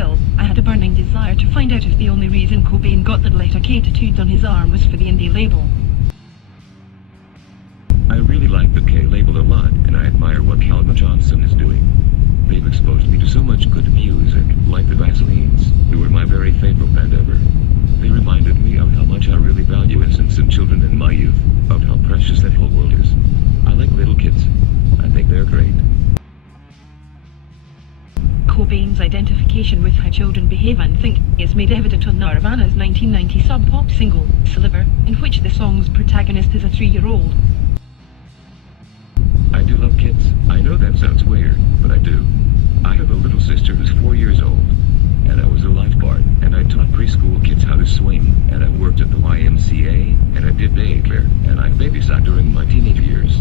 well, I had a burning desire to find out if the only reason Cobain got the letter K tattooed on his arm was for the indie label. I really like the K label a lot, and I admire what Calvin Johnson is doing. They've exposed me to so much good music, like the Vaselines, who were my very favorite band ever. They reminded me of how much I really value innocence in children in my youth, of how precious that whole world is. I like little kids. I think they're great. Cobain's identification with how children behave and think is made evident on Nirvana's 1990 sub-pop single, Sliver, in which the song's protagonist is a 3-year-old. I do love kids. I know that sounds weird, but I do. I have a little sister who's 4 years old, and I was a lifeguard, and I taught preschool kids how to swim, and I worked at the YMCA, and I did daycare, and I babysat during my teenage years.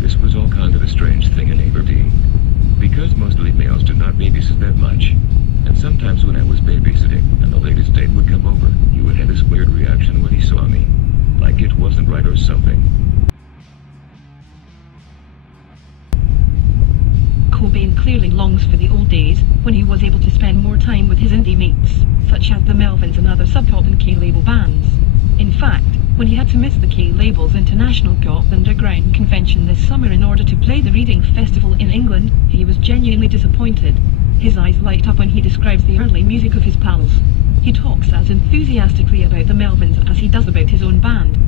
This was all kind of a strange thing in Aberdeen, because mostly males do not babysit that much. And sometimes when I was babysitting, and the latest date would come over, he would have this weird reaction when he saw me. Like it wasn't right or something. Cobain clearly longs for the old days, when he was able to spend more time with his indie mates, such as the Melvins and other sub-pop and K-label bands. In fact, when he had to miss the K-label's International Pop Underground convention this summer in order to play the Reading Festival in England, he was genuinely disappointed. His eyes light up when he describes the early music of his pals. He talks as enthusiastically about the Melvins as he does about his own band.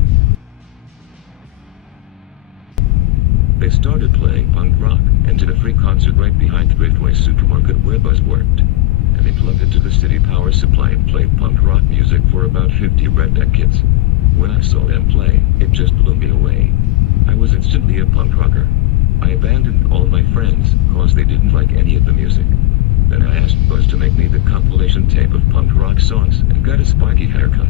They started playing punk rock, and did a free concert right behind the Driftway supermarket where Buzz worked. And they plugged into the city power supply and played punk rock music for about 50 redneck kids. When I saw them play, it just blew me away. I was instantly a punk rocker. I abandoned all my friends, cause they didn't like any of the music. Then I asked Buzz to make me the compilation tape of punk rock songs, and got a spiky haircut.